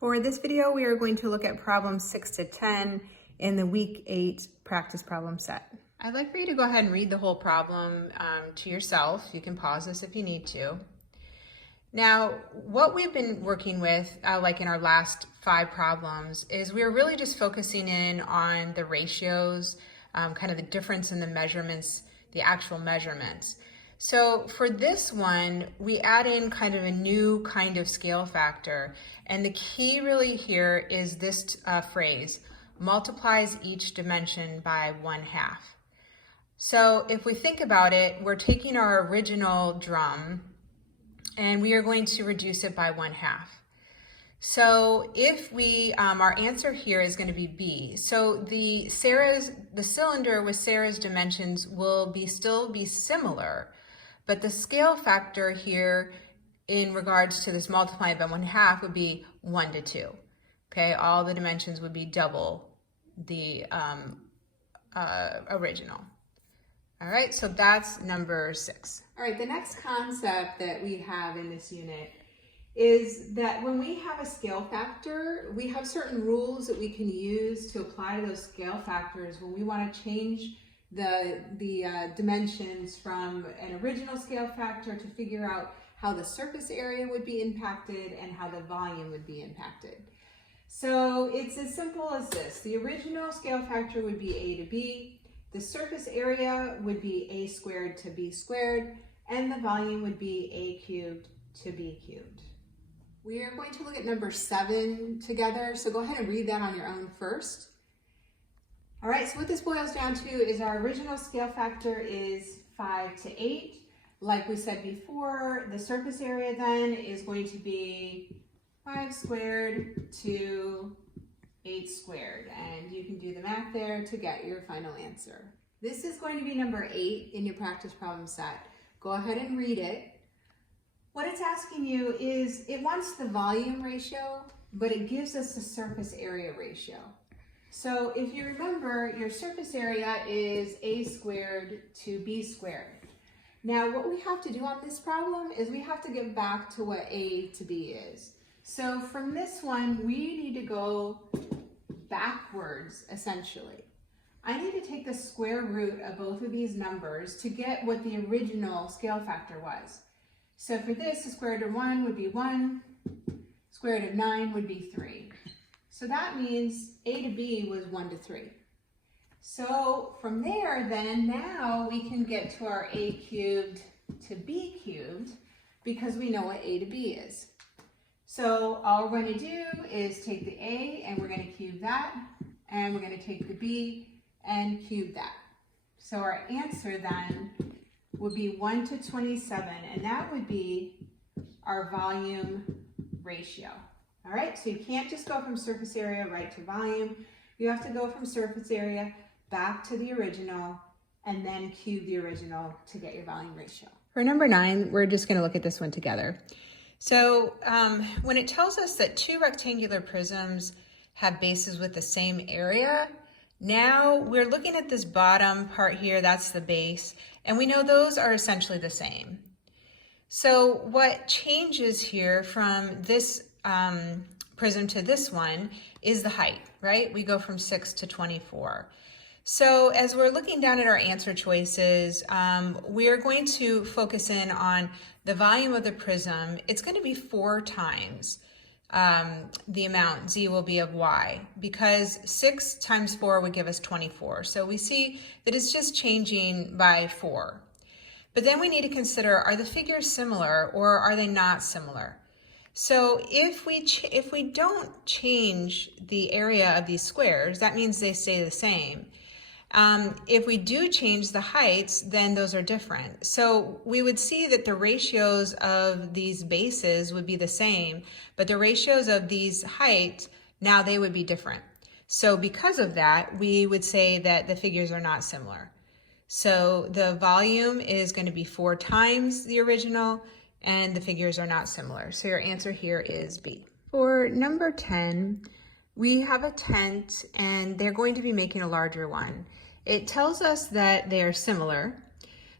For this video, we are going to look at problems 6 to 10 in the week 8 practice problem set. I'd like for you to go ahead and read the whole problem to yourself. You can pause this if you need to. Now, what we've been working with, like in our last 5 problems, is we're really just focusing in on the ratios, kind of the difference in the measurements, the actual measurements. So for this one, we add in kind of a new kind of scale factor. And the key really here is this phrase, multiplies each dimension by 1/2. So if we think about it, we're taking our original drum and we are going to reduce it by 1/2. So if we, our answer here is going to be B. So the cylinder with Sarah's dimensions will still be similar, but the scale factor here in regards to this multiplied by 1/2 would be 1 to 2. Okay, all the dimensions would be double the original. All right, so that's number 6. All right, the next concept that we have in this unit is that when we have a scale factor, we have certain rules that we can use to apply to those scale factors when we want to change the dimensions from an original scale factor to figure out how the surface area would be impacted and how the volume would be impacted. So it's as simple as this. The original scale factor would be A to B, the surface area would be A squared to B squared, and the volume would be A cubed to B cubed. We are going to look at number 7 together, so go ahead and read that on your own first. All right, so what this boils down to is our original scale factor is 5 to 8. Like we said before, the surface area then is going to be 5 squared to 8 squared, and you can do the math there to get your final answer. This is going to be number 8 in your practice problem set. Go ahead and read it. What it's asking you is, it wants the volume ratio, but it gives us the surface area ratio. So if you remember, your surface area is A squared to B squared. Now what we have to do on this problem is we have to get back to what A to B is. So from this one, we need to go backwards, essentially. I need to take the square root of both of these numbers to get what the original scale factor was. So for this, the square root of 1 would be 1, square root of 9 would be 3. So that means A to B was 1 to 3. So from there then, now we can get to our A cubed to B cubed because we know what A to B is. So all we're going to do is take the A and we're going to cube that, and we're going to take the B and cube that. So our answer then would be 1 to 27, and that would be our volume ratio. All right, so you can't just go from surface area right to volume. You have to go from surface area back to the original and then cube the original to get your volume ratio. For number 9, we're just going to look at this one together. So when it tells us that 2 rectangular prisms have bases with the same area, now we're looking at this bottom part here, that's the base, and we know those are essentially the same. So what changes here from this prism to this one is the height, right? We go from 6 to 24. So as we're looking down at our answer choices, we are going to focus in on the volume of the prism. It's going to be 4 times the amount Z will be of Y, because 6 times 4 would give us 24. So we see that it's just changing by 4. But then we need to consider, are the figures similar or are they not similar? So if we don't change the area of these squares, that means they stay the same. If we do change the heights, then those are different. So we would see that the ratios of these bases would be the same, but the ratios of these heights, now they would be different. So because of that, we would say that the figures are not similar. So the volume is going to be 4 times the original, and the figures are not similar. So your answer here is B. For number 10, we have a tent and they're going to be making a larger one. It tells us that they are similar.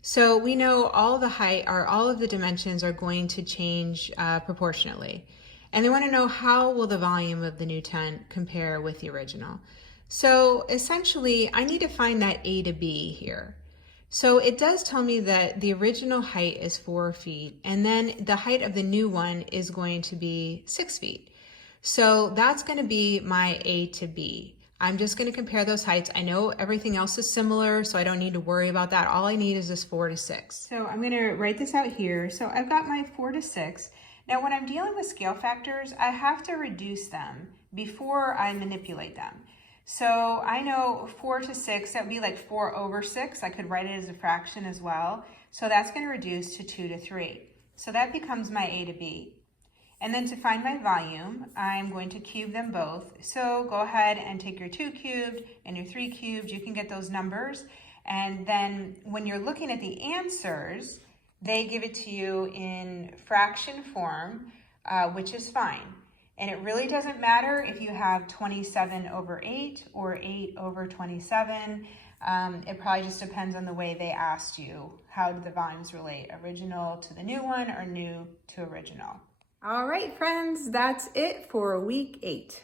So we know all of the dimensions are going to change proportionately. And they want to know how will the volume of the new tent compare with the original. So essentially, I need to find that A to B here. So it does tell me that the original height is 4 feet, and then the height of the new one is going to be 6 feet. So that's going to be my A to B. I'm just going to compare those heights. I know everything else is similar, so I don't need to worry about that. All I need is this 4 to 6. So I'm going to write this out here. So I've got my 4 to 6. Now when I'm dealing with scale factors, I have to reduce them before I manipulate them. So I know 4 to 6, that would be like 4 over 6. I could write it as a fraction as well. So that's going to reduce to 2 to 3. So that becomes my A to B. And then to find my volume, I'm going to cube them both. So go ahead and take your 2 cubed and your 3 cubed. You can get those numbers. And then when you're looking at the answers, they give it to you in fraction form, which is fine. And it really doesn't matter if you have 27 over 8 or 8 over 27. It probably just depends on the way they asked you. How do the volumes relate? Original to the new one or new to original? All right, friends, that's it for week 8.